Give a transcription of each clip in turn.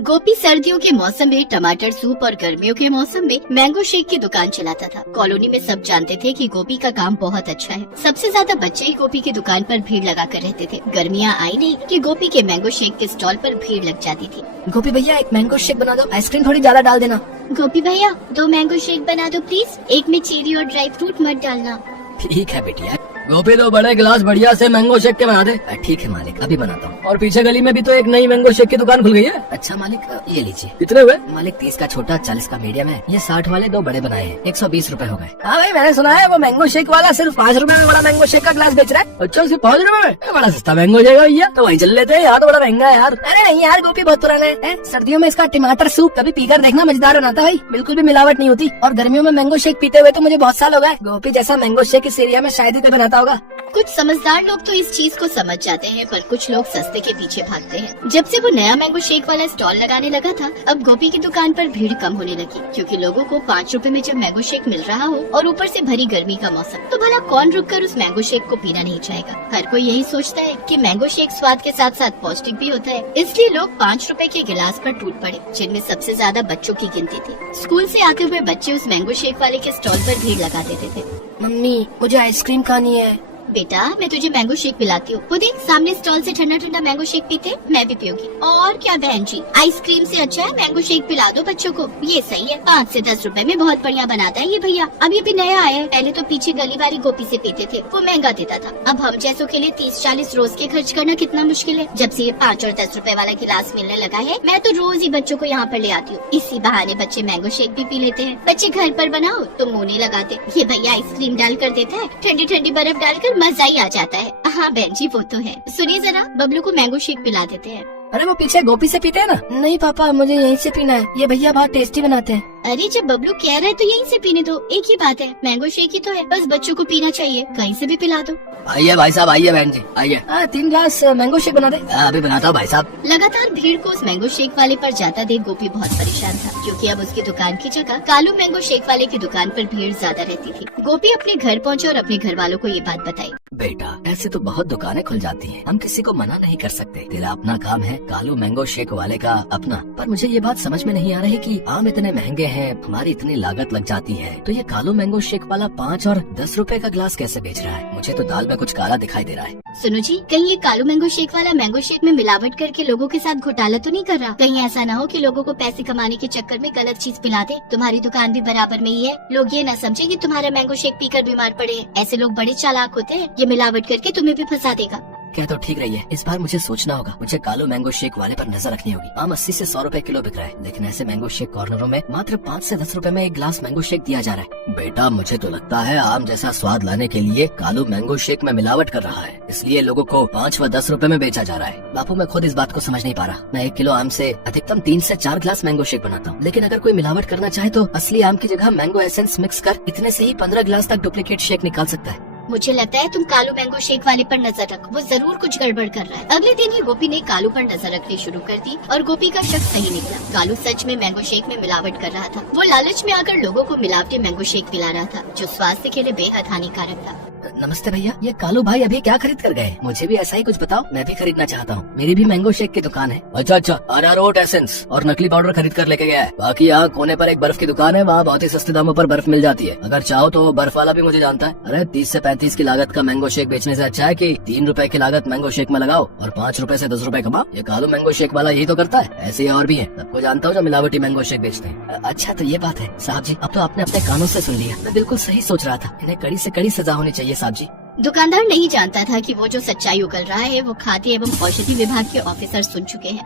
गोपी सर्दियों के मौसम में टमाटर सूप और गर्मियों के मौसम में मैंगो शेक की दुकान चलाता था। कॉलोनी में सब जानते थे कि गोपी का काम बहुत अच्छा है। सबसे ज्यादा बच्चे ही गोपी की दुकान पर भीड़ लगा कर रहते थे। गर्मियाँ आई नहीं कि गोपी के मैंगो शेक के स्टॉल पर भीड़ लग जाती थी। गोपी भैया एक मैंगो शेक बना दो, आइसक्रीम थोड़ी ज्यादा डाल देना। गोपी भैया 2 मैंगो शेक बना दो प्लीज, एक में चेरी और ड्राई फ्रूट मत डालना। ठीक है बेटिया। गोपी 2 बड़े गिलास बढ़िया से मैंगो शेक के बना दे। ठीक है मालिक, अभी बनाता हूँ। और पीछे गली में भी तो एक नई मैंगो शेक की दुकान खुल गई है। अच्छा मालिक, ये लीजिए। कितने हुए मालिक? 30 का छोटा, 40 का मीडियम है। ये 60 वाले 2 बड़े बनाए हैं, 120 रूपए हो गए। हाँ भाई, मैंने सुना है वो मैंगो शेक वाला सिर्फ 5 रूपए में बड़ा मैंगो शेक का गिलास बेच रहा है। अच्छा, सिर्फ 5 रूपए में? बड़ा सस्ता मैंगो हो जाएगा भैया, तो वहीं चल लेते हैं। यहाँ तो बड़ा महंगा है यार। अरे नहीं यार, गोपी बहुत पुराना है। सर्दियों में इसका टमाटर सूप कभी पीकर देखना, मजेदार बनाता भाई, बिल्कुल भी मिलावट नहीं होती। और गर्मियों में मैंगो शेक पीते हुए तो मुझे बहुत साल हो गए। गोपी जैसा मैंगो शेक इस एरिया में शायद ही कोई बनाता होगा। कुछ समझदार लोग तो इस चीज को समझ जाते हैं, पर कुछ लोग सस्ते के पीछे भागते हैं। जब से वो नया मैंगो शेक वाला स्टॉल लगाने लगा था, अब गोपी की दुकान पर भीड़ कम होने लगी, क्योंकि लोगों को 5 रूपए में जब मैंगो शेक मिल रहा हो और ऊपर से भरी गर्मी का मौसम, तो भला कौन रुककर उस मैंगो शेक को पीना नहीं चाहेगा। हर कोई यही सोचता है कि मैंगो शेक स्वाद के साथ साथ पौष्टिक भी होता है, इसलिए लोग 5 रूपए के गिलास पर टूट पड़े, जिनमें सबसे ज्यादा बच्चों की गिनती थी। स्कूल से आते हुए बच्चे उस मैंगो शेक वाले के स्टॉल पर भीड़ लगा देते थे। मम्मी मुझे आइसक्रीम खानी है। बेटा मैं तुझे मैंगो शेक पिलाती हूँ। वो देख सामने स्टॉल से ठंडा ठंडा मैंगो शेक पीते, मैं भी पीऊंगी। और क्या बहन जी, आइसक्रीम से अच्छा है मैंगो शेक पिला दो बच्चों को, ये सही है। 5 से 10 रुपए में बहुत बढ़िया बनाता है ये भैया। अब ये भी नया आया है, पहले तो पीछे गली वाली गोपी से पीते थे, वो महंगा देता था। अब हम जैसों के लिए 30-40 रोज के खर्च करना कितना मुश्किल है। जब से ये 5 और 10 रुपए वाला गिलास मिलने लगा है, मैं तो रोज ही बच्चों को यहाँ पर ले आती हूँ। इसी बहाने बच्चे मैंगो शेक भी पी लेते हैं। बच्चे घर पर बनाओ तो मुँह नहीं लगाते, ये भैया आइसक्रीम डाल कर देता है, ठंडी ठंडी बर्फ डालकर मजा ही आ जाता है। हाँ बहन जी वो तो है। सुनिए जरा, बबलू को मैंगो शेक पिला देते हैं। अरे वो पीछे गोपी से पीते हैं ना? नहीं पापा, मुझे यहीं से पीना है, ये भैया बहुत टेस्टी बनाते हैं। अरे जब बबलू कह रहा है तो यहीं से पीने दो, एक ही बात है। मैंगो शेक ही तो है, बस बच्चों को पीना चाहिए, कहीं से भी पिला दो। आइए भाई साहब, आइए बहन जी आइए। 3 ग्लास मैंगो शेक बना दे। अभी बनाता हूँ भाई साहब। लगातार भीड़ को उस मैंगो शेक वाले पर जाता देख गोपी बहुत परेशान था, क्योंकि अब उसकी दुकान की जगह कालू मैंगो शेक वाले की दुकान पर भीड़ ज्यादा रहती थी। गोपी अपने घर पहुँचे और अपने घर वालों को ये बात बताई। बेटा ऐसे तो बहुत दुकानें खुल जाती हैं, हम किसी को मना नहीं कर सकते। तेरा अपना काम है, कालू मैंगो शेक वाले का अपना। पर मुझे ये बात समझ में नहीं आ रही कि आम इतने महंगे हैं, हमारी इतनी लागत लग जाती है, तो ये कालू मैंगो शेक वाला 5 और 10 रुपए का गिलास कैसे बेच रहा है? मुझे तो दाल में कुछ काला दिखाई दे रहा है। सुनो जी, कहीं ये कालू मैंगो शेक वाला मैंगो शेक में मिलावट करके लोगों के साथ घोटाला तो नहीं कर रहा? कहीं ऐसा ना हो कि लोगों को पैसे कमाने के चक्कर में गलत चीज पिला दे। तुम्हारी दुकान भी बराबर में ही है, लोग ये ना समझे कि तुम्हारा मैंगो शेक पीकर बीमार पड़े हैं। ऐसे लोग बड़े चालाक होते हैं, ये मिलावट करके तुम्हें भी फंसा देगा। क्या तो ठीक रही है, इस बार मुझे सोचना होगा। मुझे कालू मैंगो शेक वाले पर नजर रखनी होगी। आम 80 से 100 रुपए किलो बिक रहा है, लेकिन ऐसे मैंगो शेक कॉर्नरों में मात्र 5 से 10 रुपए में एक गिलास मैंगो शेक दिया जा रहा है। बेटा मुझे तो लगता है आम जैसा स्वाद लाने के लिए कालू मैंगो शेक में मिलावट कर रहा है, इसलिए लोगों को 5 व 10 रुपए में बेचा जा रहा है। बापू मैं खुद इस बात को समझ नहीं पा रहा। मैं 1 किलो आम से अधिकतम 3 से 4 गिलास मैंगो शेक बनाता हूँ, लेकिन अगर कोई मिलावट करना चाहे तो असली आम की जगह मैंगो एसेंस मिक्स कर इतने से ही 15 गिलास तक डुप्लीकेट शेक निकाल सकता है। मुझे लगता है तुम कालू मैंगो शेक वाले पर नजर रख, वो जरूर कुछ गड़बड़ कर रहा है। अगले दिन ही गोपी ने कालू पर नजर रखनी शुरू कर दी और गोपी का शक सही निकला। कालू सच में मैंगो शेक में मिलावट कर रहा था। वो लालच में आकर लोगों को मिलावटी मैंगो शेक पिला रहा था, जो स्वास्थ्य के लिए बेहद हानिकारक था। नमस्ते भैया, ये कालू भाई अभी क्या खरीद कर गए? मुझे भी ऐसा ही कुछ बताओ, मैं भी खरीदना चाहता हूँ। मेरी भी मैंगो शेक की दुकान है। अच्छा, अरारोट एसेंस और नकली पाउडर खरीद कर लेके गया है। बाकी यहाँ कोने पर एक बर्फ की दुकान है, वहाँ बहुत ही सस्ते दामों पर बर्फ मिल जाती है। अगर चाहो तो बर्फ वाला भी मुझे जानता है। अरे 30 से 35 की लागत का मैंगो शेक बेचने से अच्छा है कि 3 रुपए की लागत मैंगो शेक में लगाओ और 5 रुपए से 10 रुपए कमाओ। ये कालू मैंगो शेक वाला यही तो करता है। ऐसे और भी है, सबको जानता हूँ जो मिलावटी मैंगो शेक बेचते हैं। अच्छा तो ये बात है साहब जी, अब तो आपने अपने कानों से सुन लिया। मैं बिल्कुल सही सोच रहा था, इन्हें कड़ी से कड़ी सजा होनी चाहिए साहब जी। दुकानदार नहीं जानता था कि वो जो सच्चाई उगल रहा है वो खाद्य एवं औषधि विभाग के ऑफिसर सुन चुके हैं।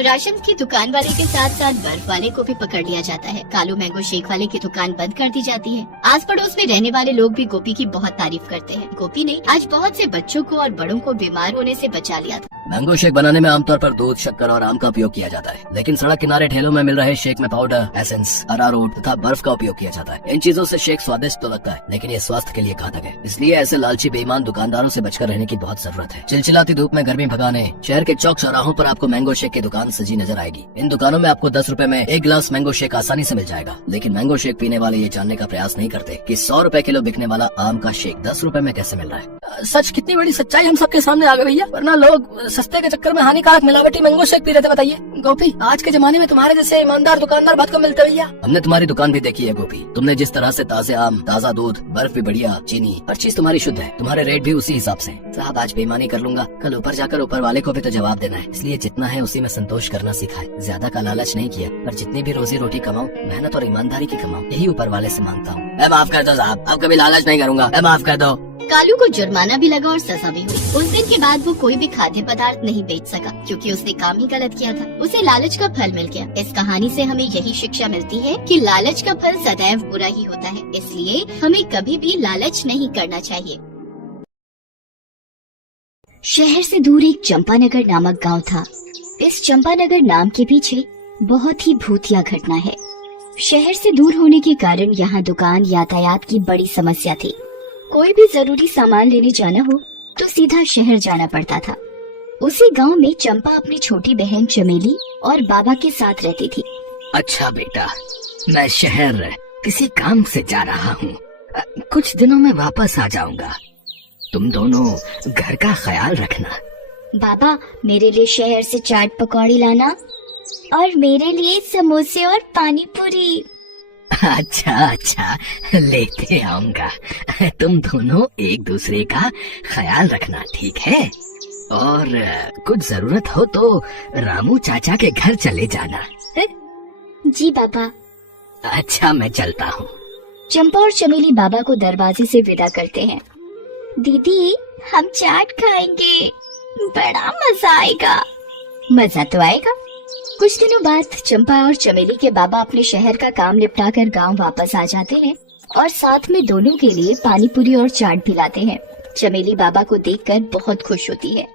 राशन की दुकान वाले के साथ साथ बर्फ वाले को भी पकड़ लिया जाता है। कालू मैंगो शेक वाले की दुकान बंद कर दी जाती है। आस पड़ोस में रहने वाले लोग भी गोपी की बहुत तारीफ करते हैं। गोपी ने आज बहुत से बच्चों को और बड़ों को बीमार होने से बचा लिया था। मैंगो शेक बनाने में आमतौर पर दूध, शक्कर और आम का उपयोग किया जाता है, लेकिन सड़क किनारे ठेलों में मिल रहे शेक में पाउडर, एसेंस, अरारोट तथा बर्फ का उपयोग किया जाता है। इन चीजों से शेक स्वादिष्ट तो लगता है, लेकिन ये स्वास्थ्य के लिए घातक है। इसलिए ऐसे लालची बेईमान दुकानदारों से बचकर रहने की बहुत जरूरत है। चिलचिलाती धूप में गर्मी भगाने शहर के चौक चौराहों पर आपको मैंगो शेक की दुकान सजी नजर आएगी। इन दुकानों में आपको 10 रुपए में 1 गिलास मैंगो शेक आसानी से मिल जाएगा, लेकिन मैंगो शेक पीने वाले ये जानने का प्रयास नहीं करते कि 100 रुपए किलो बिकने वाला आम का शेक 10 रुपए में कैसे मिल रहा है। सच कितनी बड़ी सच्चाई हम सबके सामने आ गई भैया, वरना लोग सस्ते के चक्कर में हानिकारक मिलावटी मैंगो शेक पी रहे थे। बताइए गोपी, आज के जमाने में तुम्हारे जैसे ईमानदार दुकानदार बात को मिलते हैं भैया। हमने तुम्हारी दुकान भी देखी है गोपी, तुमने जिस तरह से ताजे आम, ताजा दूध, बर्फ भी बढ़िया, चीनी, हर चीज तुम्हारी शुद्ध है, तुम्हारे रेट भी उसी हिसाब से। साहब आज बेईमानी कर लूंगा, कल ऊपर जाकर ऊपर वाले को भी तो जवाब देना है, इसलिए जितना है उसी में संतोष करना सीखा है। ज्यादा का लालच नहीं किया, पर जितनी भी रोजी रोटी कमाऊं मेहनत और ईमानदारी की कमाऊं, यही ऊपर वाले से मांगता हूँ। माफ कर दो साहब, अब कभी लालच नहीं करूंगा, माफ कर दो। कालू को जुर्माना भी लगा और सजा भी हुई। उस दिन के बाद वो कोई भी खाद्य पदार्थ नहीं बेच सका, क्योंकि उसने काम ही गलत किया था। उसे लालच का फल मिल गया। इस कहानी से हमें यही शिक्षा मिलती है कि लालच का फल सदैव बुरा ही होता है, इसलिए हमें कभी भी लालच नहीं करना चाहिए। शहर से दूर एक चंपानगर नामक गांव था। इस चंपानगर नाम के पीछे बहुत ही भूतिया घटना है। शहर से दूर होने के कारण यहाँ दुकान, यातायात की बड़ी समस्या थी। कोई भी जरूरी सामान लेने जाना हो तो सीधा शहर जाना पड़ता था। उसी गांव में चंपा अपनी छोटी बहन चमेली और बाबा के साथ रहती थी। अच्छा बेटा, मैं शहर किसी काम से जा रहा हूँ, कुछ दिनों में वापस आ जाऊंगा, तुम दोनों घर का ख्याल रखना। बाबा, मेरे लिए शहर से चाट पकौड़ी लाना और मेरे लिए समोसे और पानी पूरी। अच्छा अच्छा, लेते आऊंगा। तुम दोनों एक दूसरे का ख्याल रखना, ठीक है? और कुछ जरूरत हो तो रामू चाचा के घर चले जाना। जी बाबा। अच्छा, मैं चलता हूँ। चंपा और चमेली बाबा को दरवाजे से विदा करते हैं। दीदी, हम चाट खाएंगे, बड़ा मजा आएगा। मजा तो आएगा। कुछ दिनों बाद चंपा और चमेली के बाबा अपने शहर का काम निपटाकर गांव वापस आ जाते हैं और साथ में दोनों के लिए पानी पूरी और चाट भी लाते हैं। चमेली बाबा को देखकर बहुत खुश होती है।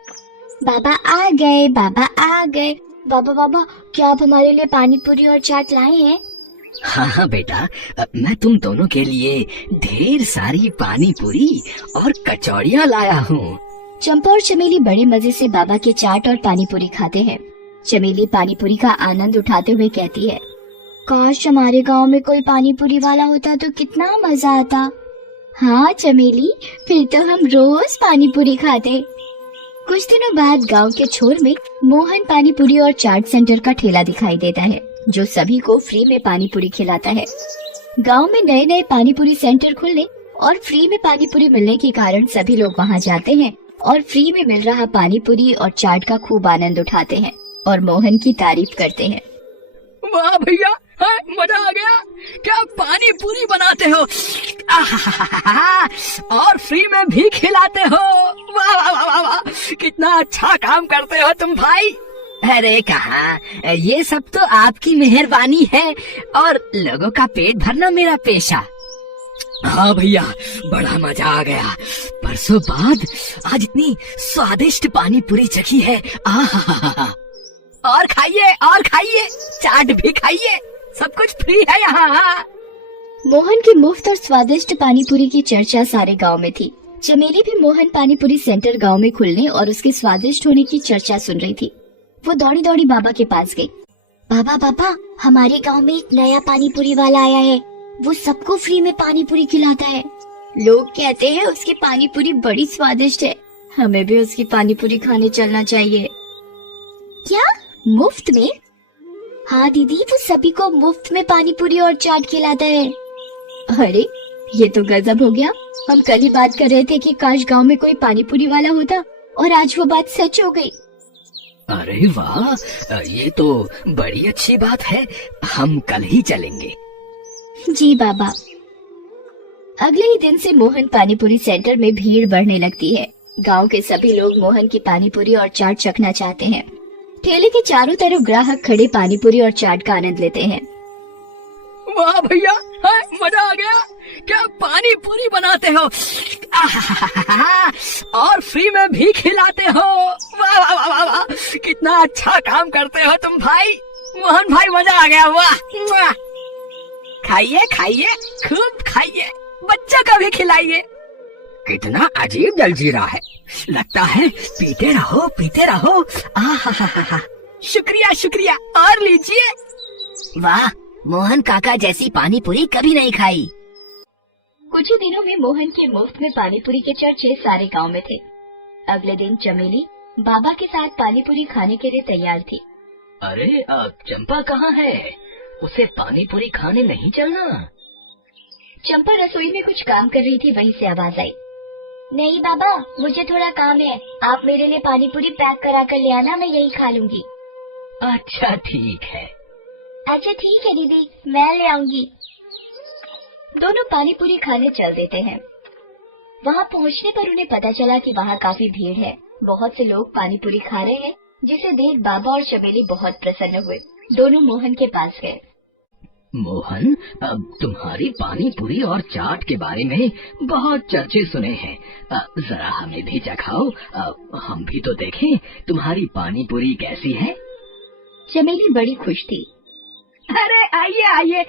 बाबा आ गए, बाबा आ गए। बाबा बाबा, क्या आप हमारे लिए पानी पूरी और चाट लाए हैं? हाँ बेटा, मैं तुम दोनों के लिए ढेर सारी पानी पूरी और कचौड़ियाँ लाया हूँ। चंपा और चमेली बड़े मजे से बाबा के चाट और पानी पूरी खाते हैं। चमेली पानी पूरी का आनंद उठाते हुए कहती है, काश हमारे गांव में कोई पानी पूरी वाला होता तो कितना मजा आता। हाँ चमेली, फिर तो हम रोज पानी पूरी खाते। कुछ दिनों बाद गांव के छोर में मोहन पानी पूरी और चाट सेंटर का ठेला दिखाई देता है, जो सभी को फ्री में पानी पूरी खिलाता है। गांव में नए नए पानी पूरी सेंटर खुलने और फ्री में पानी पूरी मिलने के कारण सभी लोग वहां जाते हैं और फ्री में मिल रहा पानी पूरी और चाट का खूब आनंद उठाते हैं और मोहन की तारीफ करते हैं। वाह भैया, मजा आ गया, क्या पानी पूरी बनाते हो, और फ्री में भी खिलाते हो। वाह वाह वाह वाह, कितना अच्छा काम करते हो तुम भाई। अरे कहाँ, ये सब तो आपकी मेहरबानी है और लोगों का पेट भरना मेरा पेशा। हाँ भैया, बड़ा मजा आ गया। बरसों बाद आज इतनी स्वादिष्ट पानी पूरी चखी है। और खाइए, चाट भी खाइए, सब कुछ फ्री है यहाँ। मोहन की मुफ्त और स्वादिष्ट पानी पूरी की चर्चा सारे गांव में थी। चमेली भी मोहन पानी पूरी सेंटर गांव में खुलने और उसके स्वादिष्ट होने की चर्चा सुन रही थी। वो दौड़ी दौड़ी बाबा के पास गई। बाबा बाबा, हमारे गांव में एक नया पानी पूरी वाला आया है, वो सबको फ्री में पानी पूरी खिलाता है। लोग कहते हैं उसकी पानी पूरी बड़ी स्वादिष्ट है, हमें भी उसकी पानी पूरी खाने चलना चाहिए। क्या, मुफ्त में? हाँ दीदी, वो सभी को मुफ्त में पानी पूरी और चाट खिलाता है। अरे ये तो गजब हो गया। हम कल ही बात कर रहे थे कि काश गांव में कोई पानी पूरी वाला होता और आज वो बात सच हो गई। अरे वाह, ये तो बड़ी अच्छी बात है, हम कल ही चलेंगे। जी बाबा। अगले ही दिन से मोहन पानी पूरी सेंटर में भीड़ बढ़ने लगती है। गांव के सभी लोग मोहन की पानी पूरी और चाट चखना चाहते हैं। ठेले के चारों तरफ ग्राहक खड़े पानी पूरी और चाट का आनंद लेते हैं। वाह भैया, मजा आ गया, क्या पानी पूरी बनाते हो, और फ्री में भी खिलाते हो। वाह वाह वाह वाह, कितना अच्छा काम करते हो तुम भाई। मोहन भाई, मजा आ गया। वाह, खाइए खाइए, खूब खाइए, बच्चों का भी खिलाइए। कितना अजीब जलजीरा है, लगता है पीते रहो पीते रहो। शुक्रिया शुक्रिया, और लीजिए। वाह, मोहन काका जैसी पानी पूरी कभी नहीं खाई। कुछ ही दिनों में मोहन के मुफ्त में पानीपुरी के चर्चे सारे गांव में थे। अगले दिन चमेली बाबा के साथ पानीपुरी खाने के लिए तैयार थी। अरे चंपा कहाँ है? उसे पानीपुरी खाने नहीं चलना? चंपा रसोई में कुछ काम कर रही थी, वहीं से आवाज आई। नहीं बाबा, मुझे थोड़ा काम है, आप मेरे लिए पानीपुरी पैक करा कर ले आना, मैं यही खा लूंगी। अच्छा ठीक है। अच्छा ठीक है दीदी, मैं ले आऊंगी। दोनों पानीपुरी खाने चल देते हैं। वहाँ पहुँचने पर उन्हें पता चला कि वहाँ काफी भीड़ है। बहुत से लोग पानीपुरी खा रहे हैं, जिसे देख बाबा और चमेली बहुत प्रसन्न हुए। दोनों मोहन के पास गए। मोहन, तुम्हारी पानीपुरी और चाट के बारे में बहुत चर्चे सुने हैं। जरा हमें भी चखाओ, हम भी तो देखें तुम्हारी पानीपुरी कैसी है। चमेली बड़ी खुश थी। अरे आइए आइए,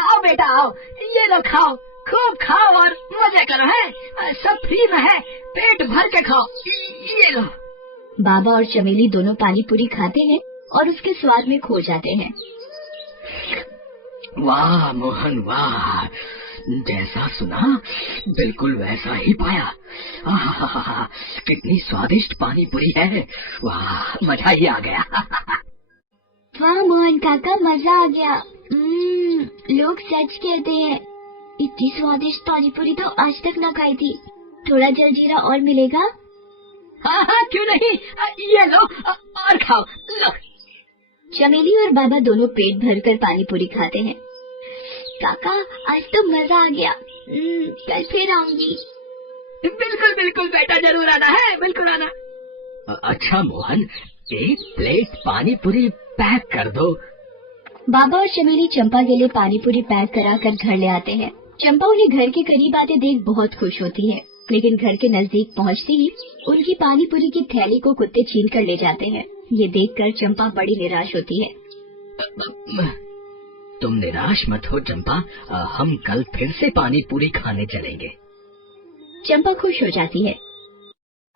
आओ बेटा आओ, ये लो खाओ, खूब खाओ और मजे करो है, सब फ्री में है, पेट भर के खाओ, ये लो। बाबा और चमेली दोनों पानीपुरी खाते हैं और उसके स्वाद में खो जाते हैं। वाह मोहन वाह, जैसा सुना बिल्कुल वैसा ही पाया। आहा, कितनी स्वादिष्ट पानीपुरी है, वाह मजा ही आ गया। वाह मोहन काका, मजा आ गया। लोग सच कहते हैं, इतनी स्वादिष्ट पानीपुरी तो आज तक न खाई थी। थोड़ा जलजीरा और मिलेगा? हाँ क्यों नहीं, ये लो और खाओ, लो। चमेली और बाबा दोनों पेट भरकर पानीपुरी खाते हैं। काका आज तो मजा आ गया, कल फिर आऊंगी। बिल्कुल बिल्कुल बेटा, जरूर आना है, बिल्कुल आना। अच्छा मोहन, एक प्लेट पानीपुरी पैक कर दो। बाबा और चमेली चंपा के लिए पानीपुरी पैक कराकर घर ले आते हैं। चंपा उन्हें घर के करीब आते देख बहुत खुश होती है, लेकिन घर के नजदीक पहुंचते ही उनकी पानीपुरी की थैली को कुत्ते छीन कर ले जाते हैं। ये देखकर चंपा बड़ी निराश होती है। तुम निराश मत हो चंपा, हम कल फिर से पानीपुरी खाने चलेंगे। चंपा खुश हो जाती है।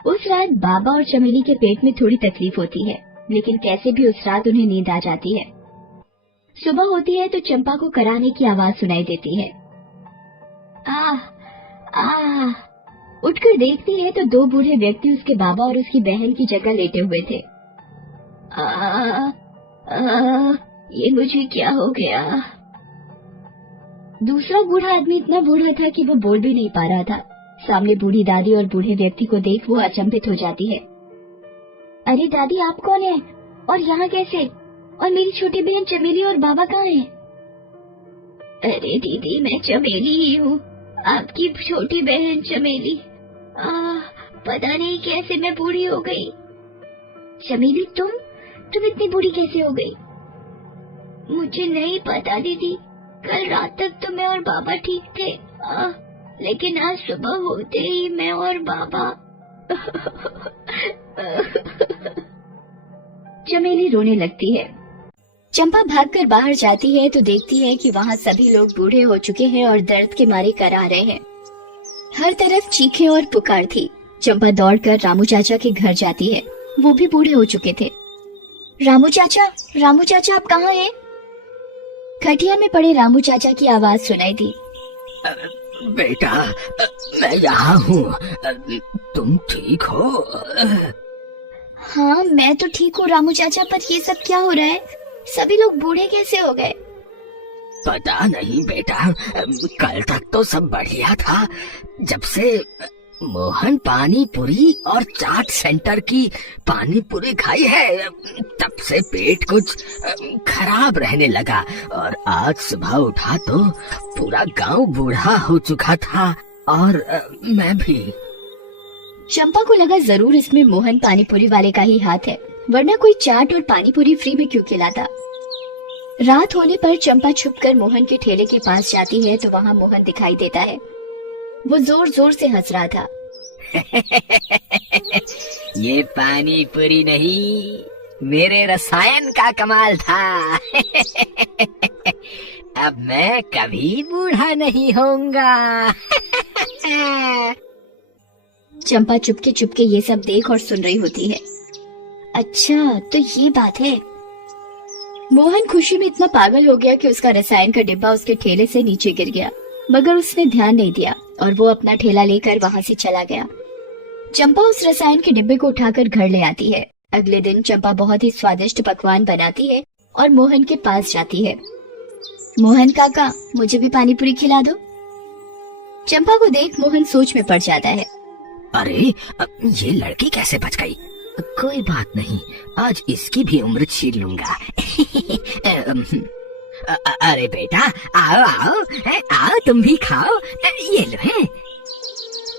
उस रात बाबा और चमेली के पेट में थोड़ी तकलीफ होती है, लेकिन कैसे भी उस रात उन्हें नींद आ जाती है। सुबह होती है तो चंपा को कराने की आवाज सुनाई देती है। उठकर देखती है तो दो बूढ़े व्यक्ति उसके बाबा और उसकी बहन की जगह लेटे हुए थे। ये मुझे क्या हो गया? दूसरा बूढ़ा आदमी इतना बूढ़ा था कि वो बोल भी नहीं पा रहा था। सामने बूढ़ी दादी और बूढ़े व्यक्ति को देख वो अचंभित हो जाती है। अरे दादी, आप कौन है और यहाँ कैसे? और मेरी छोटी बहन चमेली और बाबा कहाँ हैं? अरे दीदी, मैं चमेली ही हूँ, आपकी छोटी बहन चमेली। पता नहीं कैसे मैं बूढ़ी हो गई। चमेली, तुम इतनी बूढ़ी कैसे हो गई? मुझे नहीं पता दीदी, कल रात तक तो मैं और बाबा ठीक थे, लेकिन आज सुबह होते ही मैं और बाबा। चमेली रोने लगती है। चंपा भागकर बाहर जाती है तो देखती है कि वहाँ सभी लोग बूढ़े हो चुके हैं और दर्द के मारे करा रहे हैं। हर तरफ चीखें और पुकार थी। चंपा दौड़कर रामू चाचा के घर जाती है, वो भी बूढ़े हो चुके थे। रामू चाचा आप कहाँ हैं? खटिया में पड़े रामू चाचा की आवाज सुनाई दी। बेटा, मैं यहाँ हूँ, तुम ठीक हो? हाँ मैं तो ठीक हूँ रामू चाचा, पर ये सब क्या हो रहा है? सभी लोग बूढ़े कैसे हो गए? पता नहीं बेटा, कल तक तो सब बढ़िया था। जब से मोहन पानीपुरी और चाट सेंटर की पानीपुरी खाई है, तब से पेट कुछ खराब रहने लगा, और आज सुबह उठा तो पूरा गांव बूढ़ा हो चुका था, और मैं भी। चंपा को लगा जरूर इसमें मोहन पानीपुरी वाले का ही हाथ है, वरना कोई चाट और पानीपुरी फ्री में क्यों खिलाता। रात होने पर चंपा छुपकर मोहन के ठेले के पास जाती है तो वहाँ मोहन दिखाई देता है। वो जोर जोर से हंस रहा था। ये पानीपुरी नहीं, मेरे रसायन का कमाल था। अब मैं कभी बूढ़ा नहीं होऊंगा। चंपा चुपके चुपके ये सब देख और सुन रही होती है। अच्छा तो ये बात है। मोहन खुशी में इतना पागल हो गया कि उसका रसायन का डिब्बा उसके ठेले से नीचे गिर गया। मगर उसने ध्यान नहीं दिया और वो अपना ठेला लेकर वहाँ से चला गया। चंपा उस रसायन के डिब्बे को उठाकर घर ले आती है। अगले दिन चंपा बहुत ही स्वादिष्ट पकवान बनाती है और मोहन के पास जाती है। मोहन काका, मुझे भी पानी पूरी खिला दो। चंपा को देख मोहन सोच में पड़ जाता है। अरे ये लड़की कैसे बच गई? कोई बात नहीं, आज इसकी भी उम्र छीन लूंगा। अरे बेटा, आओ आओ, आओ तुम भी खाओ, ये लो है।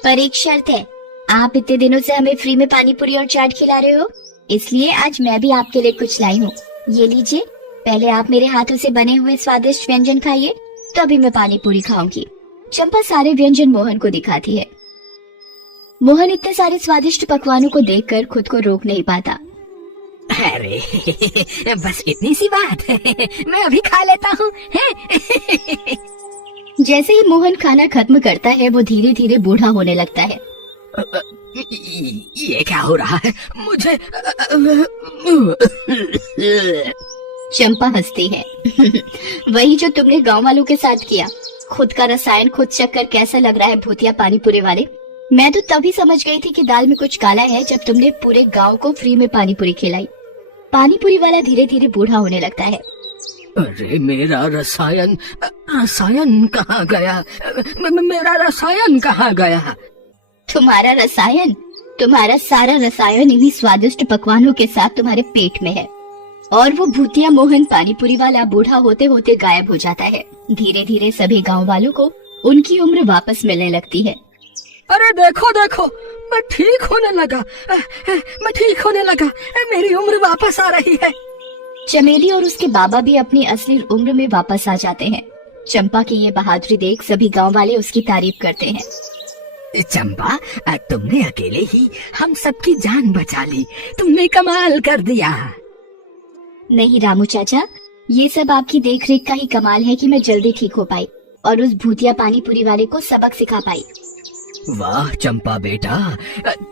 पर एक शर्त है, आप इतने दिनों से हमें फ्री में पानी पूरी और चाट खिला रहे हो, इसलिए आज मैं भी आपके लिए कुछ लाई हूँ। ये लीजिए, पहले आप मेरे हाथों से बने हुए स्वादिष्ट व्यंजन खाइए, तभी मैं पानी पूरी खाऊंगी। चंपा सारे व्यंजन मोहन को दिखाती है। मोहन इतने सारे स्वादिष्ट पकवानों को देखकर खुद को रोक नहीं पाता। अरे बस इतनी सी बात है, मैं अभी खा लेता हूँ। जैसे ही मोहन खाना खत्म करता है, वो धीरे धीरे बूढ़ा होने लगता है। ये क्या हो रहा है मुझे? चंपा हंसती है। वही जो तुमने गांव वालों के साथ किया। खुद का रसायन खुद चख कर कैसा लग रहा है भूतिया पानी पूरी वाले? मैं तो तभी समझ गई थी कि दाल में कुछ काला है जब तुमने पूरे गांव को फ्री में पानी पूरी खिलाई। पानी पूरी वाला धीरे धीरे बूढ़ा होने लगता है। अरे मेरा रसायन कहाँ गया? मेरा रसायन कहाँ गया? तुम्हारा रसायन? तुम्हारा सारा रसायन इन्हीं स्वादिष्ट पकवानों के साथ तुम्हारे पेट में है। और वो भूतिया मोहन पानी पूरी वाला बूढ़ा होते होते गायब हो जाता है। धीरे धीरे सभी गांव वालों को उनकी उम्र वापस मिलने लगती है। अरे देखो देखो, मैं ठीक होने लगा, मेरी उम्र वापस आ रही है। चमेली और उसके बाबा भी अपनी असली उम्र में वापस आ जाते हैं। चंपा की ये बहादुरी देख सभी गांव वाले उसकी तारीफ करते हैं। चंपा, तुमने अकेले ही हम सबकी जान बचा ली, तुमने कमाल कर दिया। नहीं रामू चाचा, ये सब आपकी देखरेख का ही कमाल है कि मैं जल्दी ठीक हो पाई और उस भूतिया पानी पूरी वाले को सबक सिखा पाई। वाह चंपा बेटा,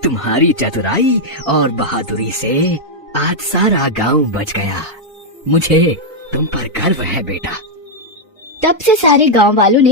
तुम्हारी चतुराई और बहादुरी से आज सारा गांव बच गया। मुझे तुम पर गर्व है बेटा। तब से सारे गांव वालों ने